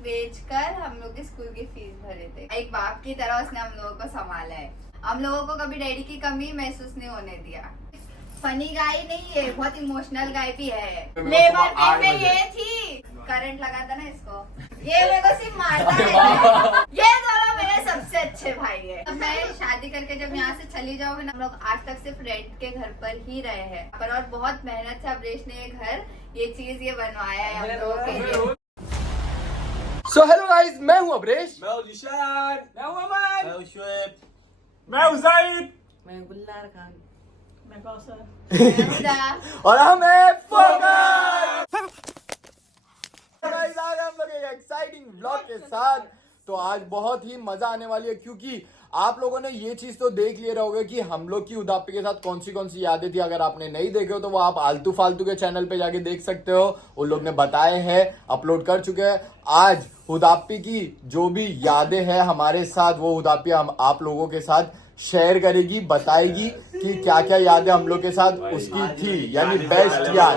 बेचकर हम लोग के स्कूल की फीस भरे थे। एक बाप की तरह उसने हम लोगों को संभाला है। हम लोगों को कभी डैडी की कमी महसूस नहीं होने दिया। फनी गाय नहीं है, बहुत इमोशनल गाय भी है। लेबर पेन में ये थी, करंट लगा था ना इसको, ये मेरे को सिर्फ मारता है। ये दोनों मेरे सबसे अच्छे भाई है। अब मैं शादी करके जब यहाँ से चली जाऊंगी ना, हम लोग आज तक सिर्फ रेंट के घर पर ही रहे हैं, पर और बहुत मेहनत से अब्रेश ने ये घर, ये चीज ये बनवाया है हम लोगों के लिए। सो हेलो गाइस, मैं हूं अब्रेश, मैं हूं जिशान, मैं हूं अमन, मैं हूं शुएब, मैं हूं जाहिद, मैं गुल्लार खान, मैं कौसर और हम है फोकस। गाइस आज हम लोग एक एक्साइटिंग व्लॉग के साथ, तो आज बहुत ही मजा आने वाली है, क्योंकि आप लोगों ने ये चीज तो देख लिए रहोगे कि हम लोग की उदापी के साथ कौन सी यादें थी। अगर आपने नहीं देखे हो तो वो आप आलतू फालतू के चैनल पे जाके देख सकते हो, उन लोग ने बताए हैं, अपलोड कर चुके हैं। आज उदापी की जो भी यादें हैं हमारे साथ, वो उदापी हम आप लोगों के साथ शेयर करेगी, बताएगी कि क्या क्या यादें हम लोग के साथ उसकी थी, यानी बेस्ट याद।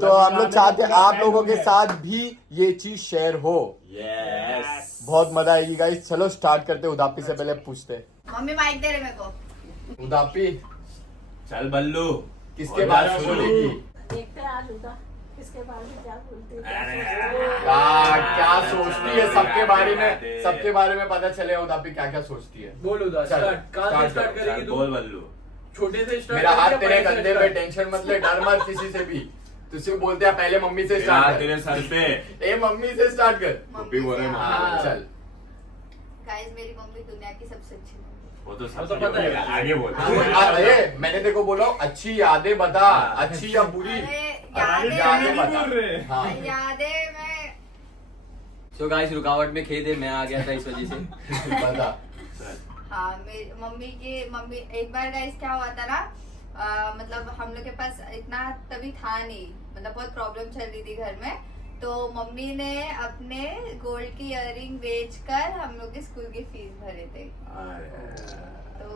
तो हम लोग चाहते हैं आप लोगों के साथ भी ये चीज शेयर हो। यस, बहुत मजा आएगी गाइस। चलो स्टार्ट करते हैं। उदापी से पहले पूछते हैं, मम्मी माइक दे रहे मेरे को। उदापी चल बल्लू, किसके बारे में बोलेगी? देखते हैं आज होगा किसके बारे में क्या बोलते हैं, क्या अरे सोचते हैं। क्या सोचती है सबके बारे में, सबके बारे में पता चले उदापी क्या क्या सोचती है। बोल उदा चल, स्टार्ट। कहां से स्टार्ट करेगी तू? बोल बल्लू। छोटे से स्टार्ट। मेरा हाथ तेरे कंधे पे, टेंशन मत ले, डर मत किसी से भी। तो सिर्फ बोलते हैं पहले मम्मी से तेरा स्टार्ट तेरे कर। सर पे ए मम्मी से स्टार्ट कर। कॉपी बोल रहे हाँ। चल गाइस मेरी मम्मी दुनिया की सबसे अच्छी मम्मी। वो तो वो सब तो पता है। आगे बोल। अरे मैंने देखो बोला अच्छी यादें बता, अच्छी या बुरी अरे यादें यादें बता। हाँ यादें मैं सो गाइस रुकावट में खेद है, मैं आ गया था इस वजह से। बता। हाँ मेरी मम्मी एक बार गाइस क्या हुआ था ना, मतलब हम लोग के पास इतना तभी था नहीं, मतलब बहुत प्रॉब्लम चल रही थी घर में। तो मम्मी ने अपने गोल्ड की इयररिंग बेचकर हम लोग के स्कूल की फीस भरे थे। तो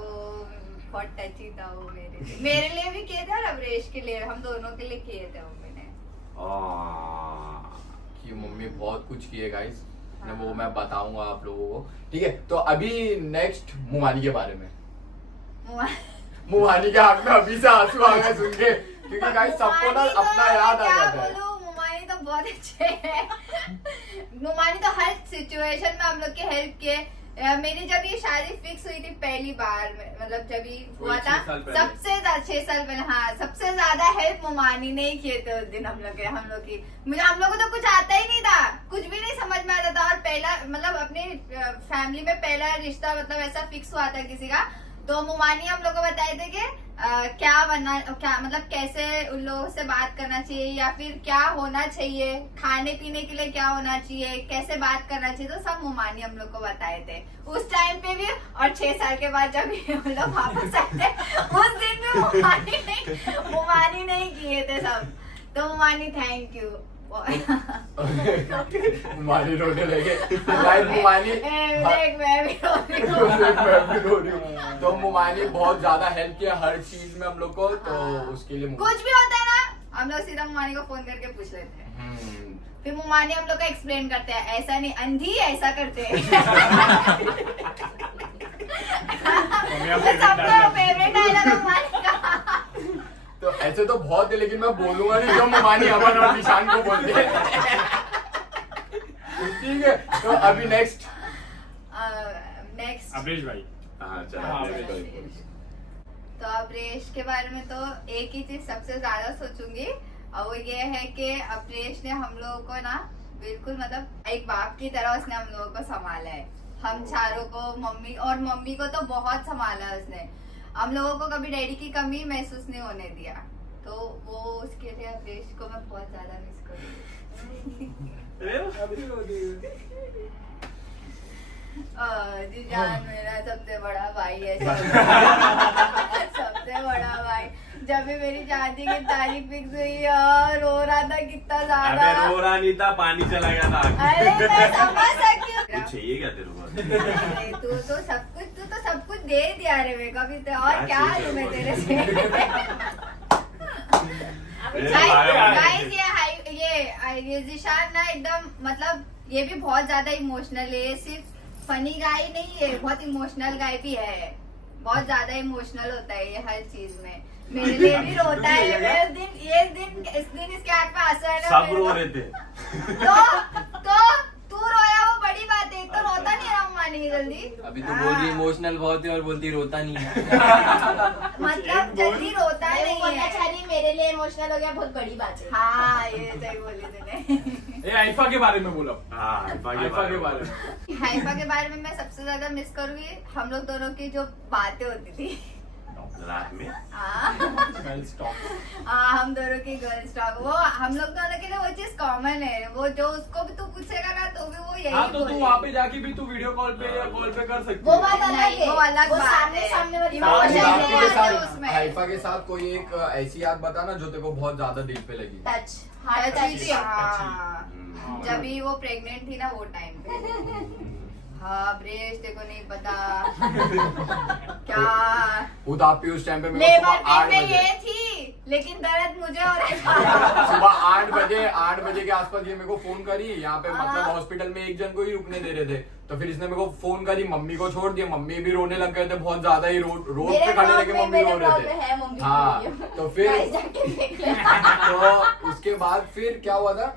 बहुत टची था वो मेरे लिए भी किए थे और अवरेश के लिए, हम दोनों के लिए किए थे मम्मी ने। कि मम्मी बहुत कुछ किए गाइस, वो मैं बताऊंगा आप लोगों को, ठीक है। तो अभी नेक्स्ट मुमानी के बारे में। मुमानी के आंख में अभी से आंसू आ गए सुन के, क्योंकि गाइस सबको ना अपना याद आ जाता है। मुमानी तो बहुत अच्छे हैं। मुमानी तो हर सिचुएशन में हम लोग की हेल्प किए। मेरी जब ये शादी फिक्स हुई थी पहली बार में, मतलब जब ये हुआ था सबसे ज्यादा 6 साल पहले, हाँ सबसे ज्यादा हेल्प मुमानी ने ही किए थे उस दिन हम लोग की। हम लोग को तो कुछ आता ही नहीं था, कुछ भी नहीं समझ में आता था। और पहला मतलब अपनी फैमिली में पहला रिश्ता मतलब ऐसा फिक्स हुआ था किसी का, तो मुमानी हम लोग को बताए थे कि क्या मतलब कैसे उन लोगों से बात करना चाहिए, या फिर क्या होना चाहिए, खाने पीने के लिए क्या होना चाहिए, कैसे बात करना चाहिए, तो सब मुमानी हम लोग को बताए थे उस टाइम पे भी। और 6 साल के बाद जब हम लोग वापस आए थे उस दिन भी मुमानी नहीं किए थे सब। तो मुमानी थैंक यू। मुमानी रोने लगे। मुमानी मैं भी रो रही हूँ। तो मुमानी बहुत ज्यादा हेल्प किया हर चीज में हम लोग को, तो उसके लिए कुछ भी होता है ना हम लोग सीधा मुमानी को फोन करके पूछ लेते हैं। फिर मुमानी हम लोग को एक्सप्लेन करते हैं, ऐसा नहीं अंधी ऐसा करते हैं। सबका फेवरेट डायलॉग मुमानी का। तो ऐसे तो बहुत है, लेकिन मैं बोलूंगा नहीं जो मुमानी अमन और निशान को बोलते हैं। ठीक है, तो अभी नेक्स्ट अब्रेश भाई। हाँ चल हाँ, अब्रेश भाई। तो अब्रेश के बारे में तो एक ही चीज सबसे ज्यादा सोचूंगी, और वो ये है कि अब्रेश ने हम लोगों को ना बिल्कुल मतलब एक बाप की तरह उसने हम लोगों को संभाला है। हम चारों को, मम्मी को तो बहुत संभाला है उसने। हम लोगों को कभी डैडी की कमी महसूस नहीं होने दिया। तो वो उसके लिए अब्रेश को मैं बहुत ज्यादा मिस करूंगी। जीजान मेरा सबसे बड़ा भाई है। सबसे बड़ा भाई। जब भी मेरी शादी की तारीख फिक्स हुई रो रहा था कितना ज्यादा। अबे रो रहा नहीं था, पानी चला गया था। अरे मैं समझ सकती हूँ। कुछ चाहिए क्या तेरे को? तू तो सब कुछ दे दिया रे मेरे को, अभी तो और क्या लूं मैं तेरे से। गाइस ये जीशान ना एकदम मतलब ये भी बहुत ज्यादा इमोशनल है, सिर्फ फनी गाय नहीं है, बहुत इमोशनल गाय भी है, बहुत ज्यादा इमोशनल होता है ये हर चीज में। मेरे लिए भी रोता है, मेरे दिन इस दिन इसके आंख में आंसू है ना, सब मेरे रो को- रहे थे। तो तू रोया वो बड़ी बात है, तो रोता नहीं है मानी जल्दी। अभी तो बोल रही इमोशनल बहुत है और बोलती रोता नहीं है। मतलब जल्दी रोता मैं नहीं बोलना चाह है। रही मेरे लिए इमोशनल हो गया, बहुत बड़ी बात है। हाँ ये सही बोली तूने। ये आइफा के बारे में बोलो। हाँ आइफा के बारे में। हाइफा के बारे में मैं सबसे ज्यादा मिस करूंगी हम लोग दोनों की जो बातें होती थी। रात में हाँ हम दोनों की गर्ल्स टॉक, वो हम लोग दोनों के लिए वो चीज कॉमन है, वो जो उसको भी तू पूछेगा ना तो भी वो यही हाँ तो तू बोलेगी। वहाँ पे जाके भी तू वीडियो कॉल पे या कॉल पे कर सकती वो है। बात अलग नहीं, है, वो अलग बात सामने है। सामने वाली इमोशन बात नहीं है। हाइफा के आते साथ उसमें। हाइफा के साथ कोई एक ऐसी याद बता ना जो तेरे को बहुत ज्यादा दिल पे लगी। Touch, heart टची touch. थी, हाँ। हम्म। जब भी वो प्रेग्नेंट थी ना वो टाइम पे। हाँ ब्रेश तेरे को नहीं पता क्या उदापी उस टाइम पे मेरे को लेबर सुबह 8 पेन में बजे ये थी, लेकिन दर्द मुझे और सुबह 8 बजे के आसपास ये मेरे को फोन करी। यहाँ पे मतलब हॉस्पिटल में एक जन को ही रुकने दे रहे थे, तो फिर इसने मेरे को फोन करी, मम्मी को छोड़ दिया। मम्मी भी रोने लग गए थे बहुत ज्यादा ही, रोड मेरे पे खड़े ब्लॉग लेके में- मम्मी रो मेरे ब्लॉग रहे में थे। है मम्मी की हाँ वीडियो। तो फिर गाइस जाके देख लेना। तो उसके बाद फिर क्या हुआ था,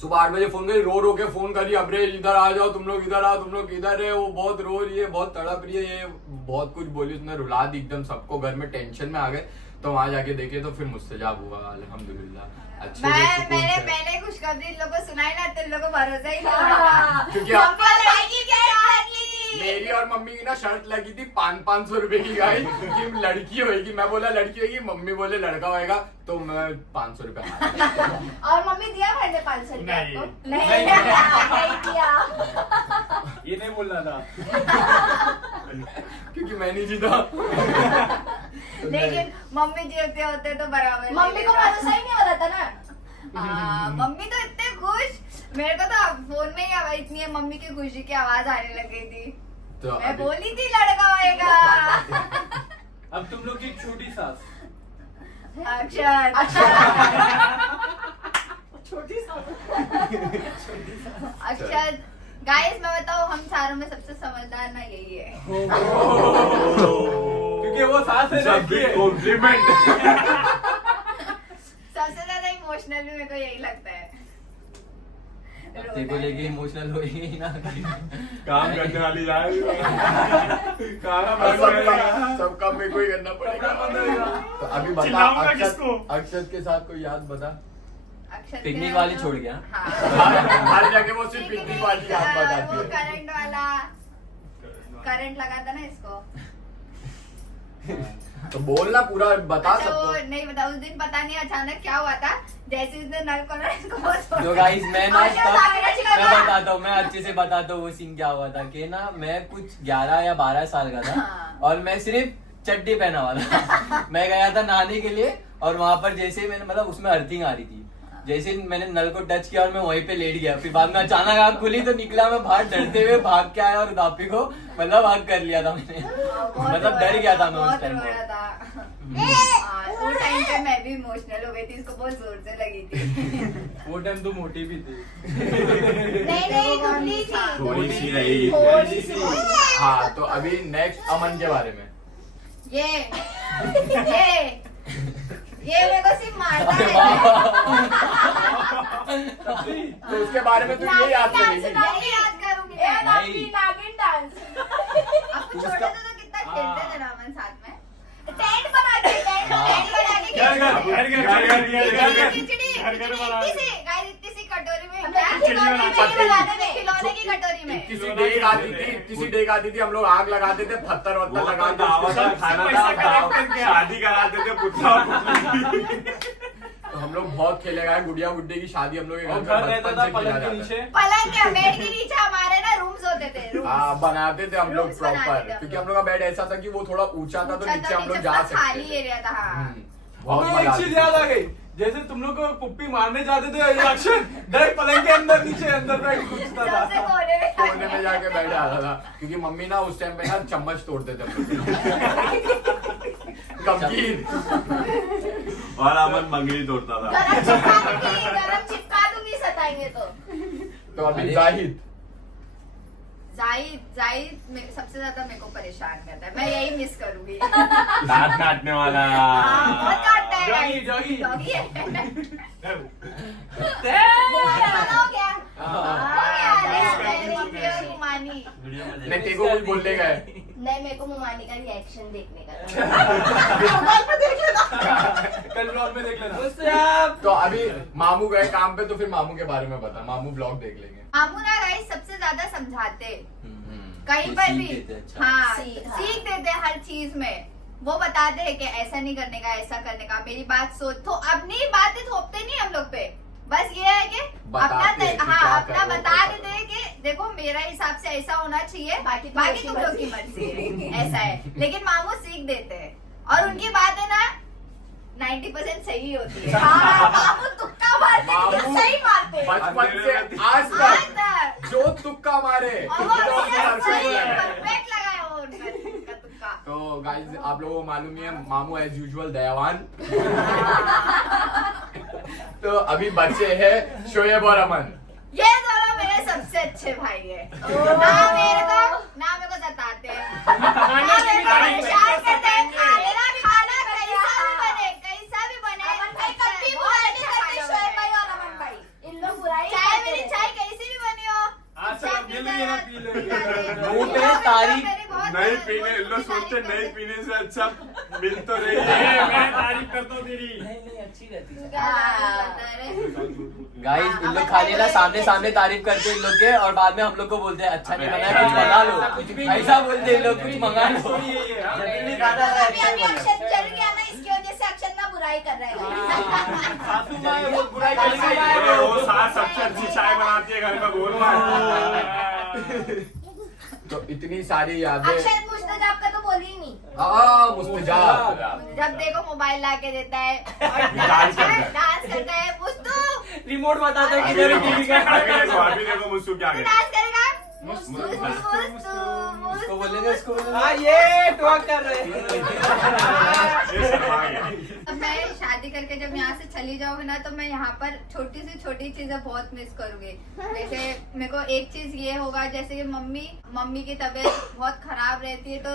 सुबह 8 बजे फोन करी, रो के फोन करी, अबरे इधर आ जाओ, तुम लोग इधर आओ, तुम लोग इधर है। वो बहुत रो रही है, बहुत तड़प रही है, ये बहुत कुछ बोली, उसने रुला दी एकदम सबको, घर में टेंशन में आ गए। तो वहां जाके देखे तो फिर मुस्तजाब हुआ, अल्हम्दुलिल्लाह अच्छे से सुकून से। मैंने खुशखबरी इन लोगों को सुनाई ना, तो इन लोगों को भरोसा ही नहीं हो रहा। क्योंकि मम्मी लड़की क्या लगी थी? मेरी और मम्मी की ना शर्त लगी थी 500 रुपए की गाय कि लड़की होगी। मैं बोला लड़की होगी, मम्मी बोले लड़का होएगा, तो मैं 500 रुपए और मम्मी दिया मैंने 500 रुपया नहीं। आपको? नहीं। नहीं दिया। ये नहीं बोलना था। क्योंकि मैं नहीं जीता। तो लेकिन मम्मी जीते होते तो बराबर नहीं मम्मी को देता। भरोसा ही नहीं हो रहा था ना। हाँ, मम्मी तो इतने खुश, मेरे को तो फोन में ही आवाज इतनी है, मम्मी की खुशी की आवाज आने लग गई थी। तो मैं अभी- बोली थी लड़का होएगा। अब तुम लोग की एक छोटी सास। अक्षर छोटी सा। अक्षर गाइस मैं बताऊँ, हम चारों में सबसे समझदार ना यही है। क्योंकि वो सास है ना इसलिए। कॉम्प्लीमेंट। सबसे ज्यादा इमोशनल भी मेरे को यही लगता है। तेरे को लेके इमोशनल हो ही ना। काम करने वाली जाए। सबका मेरे को ही करना पड़ेगा। तो अभी बता चिल्लाऊंगा किसको? अक्षत के साथ कोई याद बता। अक्षर पिकनिक के- वाली छोड़ गया। हाँ। हर जगह वो सिर्फ पिकनिक वाली याद वो बताती है। करंट वाला, करंट लगा था ना इसको। तो बोलना पूरा बता अच्छा वो सबको। नहीं बता, उस दिन पता नहीं अचानक क्या हुआ था, जैसे उसने नल खोला इसको वो छोड़ तो गाइस मैं ना अच्छा, तब सामने से मैं लगा। बताता हूँ, मैं अच्छे से बताता हूँ वो सीन क्या हुआ था कि ना मैं कुछ 11 या 12 साल का था हाँ। और मैं सिर्फ चड्डी पहना हुआ था। मैं गया था नहाने के लिए और वहां पर जैसे ही मैंने मतलब उसमें अर्थिंग आ रही थी, जैसे ही मैंने नल को टच किया और मैं वहीं पे लेट गया। फिर बाद में अचानक आँख खुली तो निकला मैं बाहर, डरते हुए भाग के आया और दापी को मतलब हक कर लिया था मैंने। बहुत मतलब डर गया था मैं उस बहुत टाइम रोया था। हाँ, वो टाइम पे मैं भी इमोशनल हो गई थी, इसको बहुत जोर से लगी थी। वो टाइम तो मोटी भी थी। नहीं नहीं दुबली थी। थोड़ी सी रही। थोड़ी सी। हाँ तो अभी नेक्स्ट अमन के बारे में। ये मेरे को सिर्फ मारता अरे है। तो उसके बारे में तू ये याद करेगी। यही याद करूंगी ए, मैं। नागिन नागिन डांस। आपको छोटे थे तो कितना खेलते थे रामन साथ में। टेंट बना के खिचड़ी इतनी सी गाइस, इतनी सी कटोरी में क्या खिचड़ी बनाते थे, खिलौने की कटोरी में। किसी डेग आती थी, किसी डेग आती थी, हम लोग आग लगाते थे, पत्थर वो वत्थर तो लगाते दावत का थे। खाना था, शादी कराते थे पुतला। तो हम लोग बहुत खेले गए। गुड़िया गुड्डी की शादी हम लोग के और घर घर में रहता बचपन था से पलंग खेला के जाता नीचे। है। पलंग के बेड के नीचे हमारे ना रूम्स होते थे, रूम्स। हाँ बनाते थे हम लोग Rooms बनाते प्रॉपर, थे हम क्योंकि लोग। हम लोग का बेड ऐसा था कि वो थोड़ा ऊंचा था, तो नीचे हम लोग जा सकते खाली थे। एरिया था। हाँ। बहुत हमें मजा एक आती चीज थी। याद आ गई, जैसे तुम लोग को पुप्पी मारने जाते थे, ये अक्षर डायरेक्ट पलंग के अंदर नीचे अंदर बैठ घुसता सबसे था। कोने में कोने में जाके बैठ जाता था, क्योंकि मम्मी ना उस टाइम पे ना चम्मच तोड़ते थे हम लोग। कमकीन। और अमन मंगली तोड़ता था। गरम चिपका दूंगी, सताएंगे तो। तो अभी अरे। जाहिद सबसे ज्यादा मेरे को परेशान करता है, मैं यही मिस करूंगी। दांत काटने वाला। हाँ, बहुत काटता है जॉगी, guys। जॉगी। जॉगी है। हो गया Thank you, कुमानी। नहीं तेरे को कुछ बोलने का है नहीं, मेरे को मुमानी का रिएक्शन देखने का कल ब्लॉग में देख लेना। तो अभी मामू गए काम पे, तो फिर मामू के बारे में बता, मामू ब्लॉग देख लेंगे। मामू ना गाइस सबसे ज्यादा समझाते, हम्म। कहीं वो पर सीख भी देते हैं, अच्छा। हाँ हाँ। सीख देते हैं हर चीज में। वो बताते हैं कि ऐसा नहीं करने का, ऐसा करने का, मेरी बात सोच। तो अपनी बातें थोपते नहीं हम लोग पे, बस ये है कि बताते हैं कि हाँ क्या अपना करना बता है, देते हैं कि देखो मेरा हिसाब से ऐसा होना चाहिए, बाकी बाकी तुम लोग की मर्जी है, ऐसा है। लेकिन मामू सीख देते हैं और उनकी बातें ना 90% सही होती है। हाँ, बाबू तुक्का मारते हैं, मामू सही मारते हैं। बचपन से आज आज तक तक जो तुक्का मारे और वो तो सही perfect लगा। परफेक्ट लगाया वो उनका तुक्का। तो गाइस आप लोगों को मालूम ही है, मामू एज यूजुअल दयावान। तो अभी बच्चे हैं शोएब और अमन। ये दोनों मेरे सबसे अच्छे भाई है। ना मेरे को जताते हैं, ना मेरे को परेशान करते हैं। मेरा भी खाना कैसा भी बने अमन भाई कभी बुराई नहीं करते, शोएब भाई और अमन भाई इन लोग बुराई नहीं चाहे करते। मेरी चाय कैसी भी बनी हो, आज तक अब मिल रही है ना, पी ले। मुंह पे तारीफ नहीं पीने, लोग सोचते नहीं पीने से अच्छा मिल तो रही है। मैं तारीफ करता हूँ तेरी। नहीं अच्छी रहती है। क्या गाइस इन लोग खाने ना सामने सामने तारीफ करते हैं इन लोग के, और बाद में हम लोग को बोलते हैं अच्छा नहीं बना है, कुछ मंगा लो। कुछ भी ऐसा बोलते हैं लोग, कुछ मंगा लो। स्टोरी यही है, हाँ। जब भी खाना तो है, अभी अच्छा अभी ही बना। अक्षत चल गया ना, इसकी वजह से अक्षत ना बुराई कर रहे हैं। सासू माँ है, वो बुराई सासू करेगी। माँ है, वो सास सबसे अच्छी चाय बनाती है घर में, बोल तो इतनी सारी यादें। अक्षत मुस्तजाब का तो बोली ही नहीं। मुस्तजाब। जब देखो मोबाइल ला के देता है और डांस करता है। डांस करता है। मुस्तू रिमोट बताता है अभी किधर है देखो, टीवी का। अभी देखो मुझसे क्या तू कहता डांस करेगा? मुस्तू। उसको बोलेंगे, उसको बोलेंगे। हाँ, ये टॉक कर रहे हैं। है। ये शर्मा गया। अब मैं शादी करके जब यहाँ से चली जाऊंगी ना, तो मैं यहाँ पर छोटी से छोटी चीजें बहुत मिस करूंगी। जैसे मेरे को एक चीज ये होगा, जैसे कि मम्मी की तबीयत बहुत खराब रहती है, तो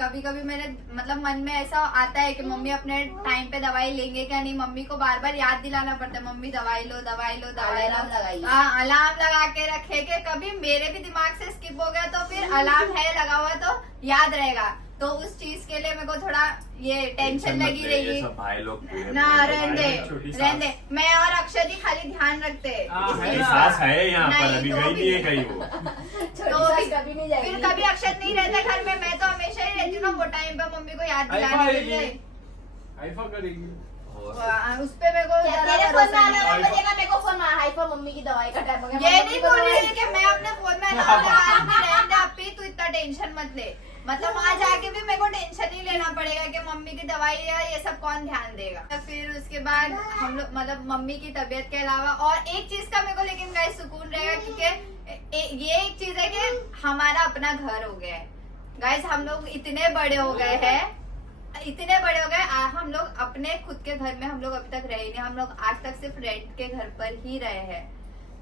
कभी कभी मेरे मतलब मन में ऐसा आता है कि मम्मी अपने टाइम पे दवाई लेंगे क्या नहीं। मम्मी को बार बार याद दिलाना पड़ता है, मम्मी दवाई लो दवाई लो दवाई अलार्म लो। लगाइए। हाँ, अलार्म लगा के रखे कि कभी मेरे भी दिमाग से स्किप हो गया तो फिर अलार्म है लगा हुआ तो याद रहेगा। तो उस चीज के लिए मेरे को थोड़ा ये टेंशन लगी ये रहेगी। सब भाई लोग ना रहने मैं और अक्षय जी खाली ध्यान रखते हैं हाँ, इस है चीज ना। का। सास है यहाँ पर, नहीं, अभी तो गई भी- नहीं है कहीं वो। छोटी तो सास भी- कभी नहीं जाएगी। फिर कभी अक्षत नहीं रहता घर में, मैं तो हमेशा ही रहती हूँ ना वो टाइम पे मम्मी को याद आइफा दिलाने के आएगी। लिए। आइफा करेगी। उस पे मेरे को क्या ज्यादा तेरे फोन में भरोसा आने नहीं। वाला बजेगा, मेरे को फोन में हाइपर मम्मी की दवाई का टाइम हो गया। ये मम्मी नहीं को बोल दवाई- रही है कि मैं अपने फोन में अलार्म लगा लूंगी, रहने दे अपी, तू इतना टेंशन मत ले। मतलब वहाँ जाके भी मेरे को टेंशन नहीं लेना पड़ेगा कि मम्मी की दवाई या ये सब कौन ध्यान देगा। तो फिर उसके बाद हम लोग मतलब मम्मी की तबीयत के अलावा और एक चीज का मेरे को लेकिन गाइस सुकून रहेगा, क्योंकि ये एक चीज है कि हमारा अपना घर हो गया है। गाइस हम लोग इतने बड़े हो गए हैं, इतने बड़े हो गए, हम लोग अपने खुद के घर में हम लोग अभी तक रहे नहीं। हम लोग आज तक सिर्फ रेंट के घर पर ही रहे हैं।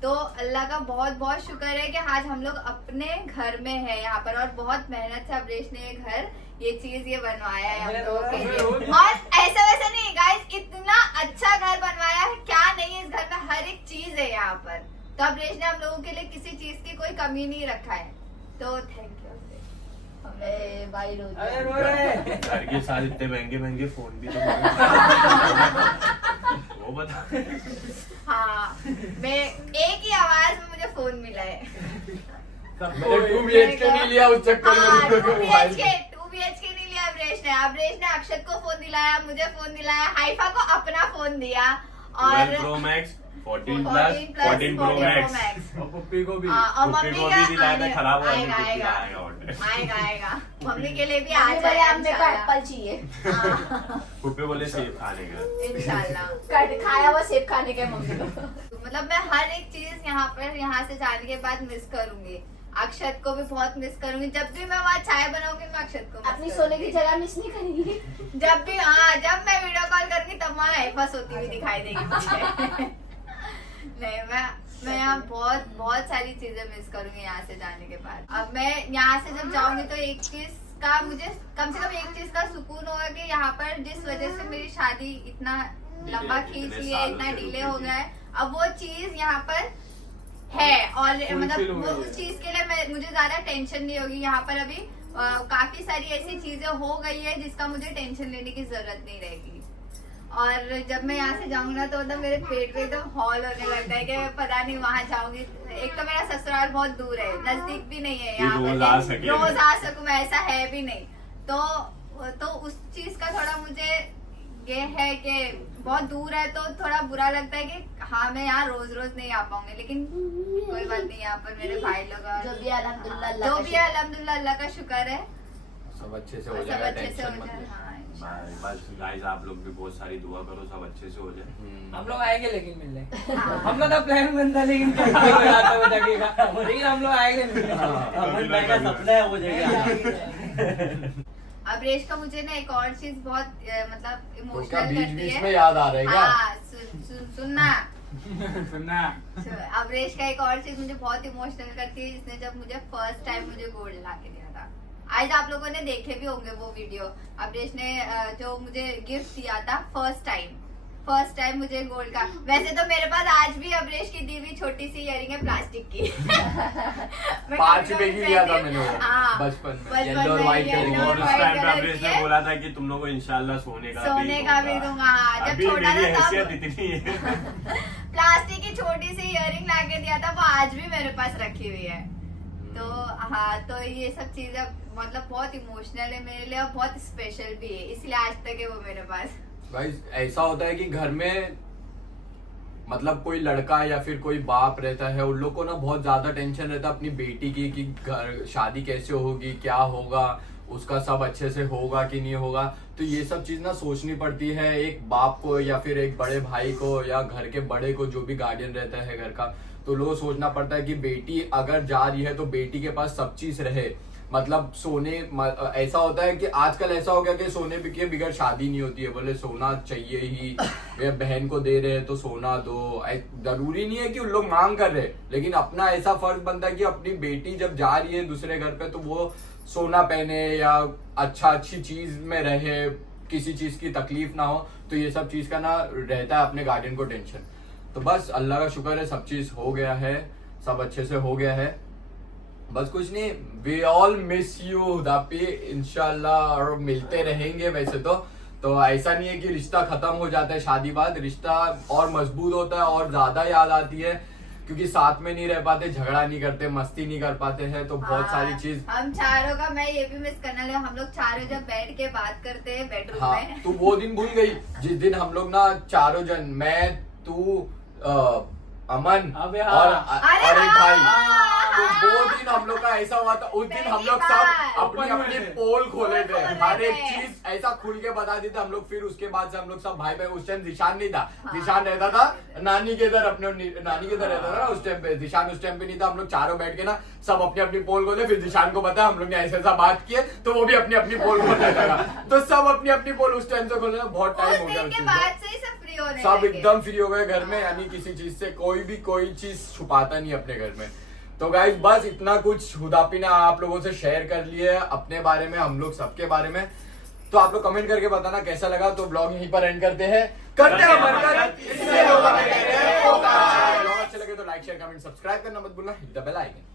तो अल्लाह का बहुत बहुत शुक्र है कि आज हम लोग अपने घर में है यहाँ पर, और बहुत मेहनत से अब्रेश ने ये घर ये चीज ये बनवाया है हम लोगों के लिए। और ऐसा वैसा नहीं गाइस, इतना अच्छा घर बनवाया है, क्या नहीं है इस घर में, हर एक चीज है यहाँ पर। तो अब्रेश ने हम लोगों के लिए किसी चीज की कोई कमी नहीं रखा है। तो थैंक यू। अबे भाई रो दिया। अरे रो रहे। घर के साथ इतने महंगे महंगे फोन भी तो वो बता। हाँ, मैं एक ही आवाज में मुझे फोन मिला है। मैंने 2 BHK नहीं लिया उस चक्कर में। हाँ, 2 मोबाइल। BHK नहीं लिया अब्रेश ने अक्षत को फोन दिलाया, मुझे फोन दिलाया, हाइफा को अपना फोन दिया, और 12 Pro Max, 14 Plus, 14 Pro Max। और पप्पी को भी। और पुप्पी मम्मी को का भी दिलाया था, खराब हुआ आएगा नहीं, आएगा आएगा order। आएगा मम्मी के लिए भी आ मम्मी बोले जाएगा अब मेरे को इंशाल्लाह। एप्पल चाहिए। हाँ, पुप्पी बोले सेब खाने का। इंशाल्लाह। खाया हुआ सेब खाने के मम्मी को। मतलब मैं हर एक चीज यहाँ से जाने के बाद मिस करूंगी। अक्षत को भी बहुत मिस करूंगी। जब भी मैं वहाँ चाय बनाऊंगी मैं अक्षत को अपनी सोने की जगह मिस नहीं करेंगी। जब भी जब मैं वीडियो कॉल करूंगी तब वहाँ हाइफा सोती हुई दिखाई देगी मुझे। नहीं, मैं मैं यहाँ बहुत बहुत सारी चीजें मिस करूंगी यहाँ से जाने के बाद। अब मैं यहाँ से जब जाऊंगी तो एक चीज का मुझे कम से कम एक चीज का सुकून होगा कि यहाँ पर जिस वजह से मेरी शादी इतना लंबा खींच ली है, इतना डिले हो गया है, अब वो चीज यहाँ पर है और मतलब वो उस चीज के लिए मुझे ज्यादा टेंशन नहीं होगी। यहाँ पर अभी काफी सारी ऐसी चीजें हो गई है जिसका मुझे टेंशन लेने की जरूरत नहीं रहेगी। और जब मैं यहाँ से जाऊंगी ना तो मतलब मेरे पेट में एकदम हॉल होने लगता है कि पता नहीं वहां जाऊंगी। एक तो मेरा ससुराल बहुत दूर है, नजदीक भी नहीं है यहाँ पर, रोज आ सकूं मैं ऐसा है भी नहीं। तो उस चीज का थोड़ा मुझे ये है कि बहुत दूर है तो थोड़ा बुरा लगता है कि हाँ मैं यहाँ रोज रोज नहीं आ पाऊंगी, लेकिन कोई बात नहीं, यहाँ पर मेरे भाई लोग जो भी अल्हम्दुलिल्लाह अल्हम्दुलिल्लाह अल्लाह का शुक्र है, सब अच्छे से हो सब जाएगा, अच्छे से हो टेंशन मत जाए। लो। हाँ, बस गाइस आप लोग भी बहुत सारी दुआ करो, सब अच्छे से हो जाए। हम लोग आएंगे लेकिन मिलने। हाँ। हम लोग का प्लान बनता लेकिन लेकिन हम लोग आएंगे मिलने। अमन भाई का सपना है वो जगह। अब रेश का मुझे ना एक और चीज बहुत मतलब तो क्या इमोशनल बीच करती बीच है। में याद आ रहा है क्या? हाँ, सुनना। सुनना अब रेश का एक और चीज मुझे बहुत इमोशनल करती है, जिसने जब मुझे फर्स्ट टाइम मुझे गोल्ड ला के दिया था। आज आप लोगों ने देखे भी होंगे वो वीडियो। अवरेश ने जो मुझे गिफ्ट दिया था फर्स्ट टाइम मुझे गोल्ड का। वैसे तो मेरे पास आज भी अवरेश की दी हुई छोटी सी इयरिंग है प्लास्टिक की। 5 रुपए की लिया था मैंने वो, हाँ, बचपन में बचपन येलो और में व्हाइट yellow कलर और और की। उस white टाइम पे कलर अवरेश की ने है। बोला था कि तुम लोग को इंशाल्लाह सोने का भी दूंगा। हाँ, जब अभी छोटा मेरी था हैसियत तब इतनी है। प्लास्टिक की छोटी सी इयरिंग ला के दिया था, वो आज भी मेरे पास रखी हुई है। तो हाँ, तो ये सब चीजें मतलब बहुत इमोशनल है मेरे लिए और बहुत स्पेशल भी है, इसलिए आज तक है वो मेरे पास। भाई ऐसा होता है कि घर में मतलब कोई लड़का या फिर कोई बाप रहता है, उन लोग को ना बहुत ज्यादा टेंशन रहता है अपनी बेटी की कि घर शादी कैसे होगी, क्या होगा, उसका सब अच्छे से होगा कि नहीं होगा। तो ये सब चीज ना सोचनी पड़ती है एक बाप को या फिर एक बड़े भाई को या घर के बड़े को, जो भी गार्डियन रहता है घर का। तो लोगों को सोचना पड़ता है कि बेटी अगर जा रही है तो बेटी के पास सब चीज रहे। मतलब सोने ऐसा होता है कि आजकल ऐसा हो गया कि सोने के बगैर शादी नहीं होती है, बोले सोना चाहिए ही, या बहन को दे रहे हैं तो सोना दो। जरूरी नहीं है कि उन लोग मांग कर रहे, लेकिन अपना ऐसा फर्ज बनता है कि अपनी बेटी जब जा रही है दूसरे घर पे तो वो सोना पहने या अच्छी चीज में रहे, किसी चीज की तकलीफ ना हो। तो ये सब चीज का ना रहता है अपने गार्डियन को टेंशन। तो बस अल्लाह का शुक्र है सब चीज हो गया है, सब अच्छे से हो गया है। बस कुछ नहीं, वी ऑल मिस यू हुदापी, इंशाल्लाह और मिलते रहेंगे। वैसे तो ऐसा नहीं है कि रिश्ता खत्म हो जाता है शादी बाद, रिश्ता और मजबूत होता है और ज्यादा याद आती है क्योंकि साथ में नहीं रह पाते, झगड़ा नहीं करते, मस्ती नहीं कर पाते हैं, तो बहुत सारी चीज। हम चारों का मैं ये भी मिस करना लगा, हम लोग चारों जब बैठ के बात करते हैं बेडरूम हाँ, में। तू वो दिन भूल गई जिस दिन हम लोग ना चारों जन, मैं, तू, अमन अबे और हाँ। और एक भाई, तो वो दिन हम लोग का ऐसा हुआ था। उस दिन हम लोग सब पहली अपनी बार अपनी पोल खोले थे, खोले हर एक थे। चीज ऐसा खुल के बता दी था हम लोग। फिर उसके बाद से हम लोग सब भाई भाई, उस टाइम दिशान नहीं था, दिशान रहता था नानी के इधर, अपने नानी के इधर रहता था ना उस टाइम पे, दिशान उस टाइम पे नहीं था। हम लोग चारों बैठ के ना सब अपनी अपनी पोल खोले, फिर दिशान को बताया हम लोग ने ऐसा ऐसा बात किए, तो वो भी अपनी अपनी पोल खोलने लगा। तो सब अपनी अपनी पोल उस टाइम से खोलने, बहुत टाइम हो उस गया दिन उस के चीज बाद में। से ही सब फ्री होने सब लगे। एकदम फ्री हो गए घर में, यानी किसी चीज से कोई चीज छुपाता नहीं अपने घर में। तो गाइस बस इतना कुछ हुदापी ने आप लोगों से शेयर कर लिए अपने बारे में, हम लोग सबके बारे में। तो आप लोग कमेंट करके बताना कैसा लगा। तो ब्लॉग यहीं पर एंड करते हैं, करते हैं बरकत, इससे लोग हमें कहते हैं फोकस। ब्लॉग अच्छा लगे तो लाइक शेयर कमेंट सब्सक्राइब करना मत भूलना, हिट द बेल आइकन।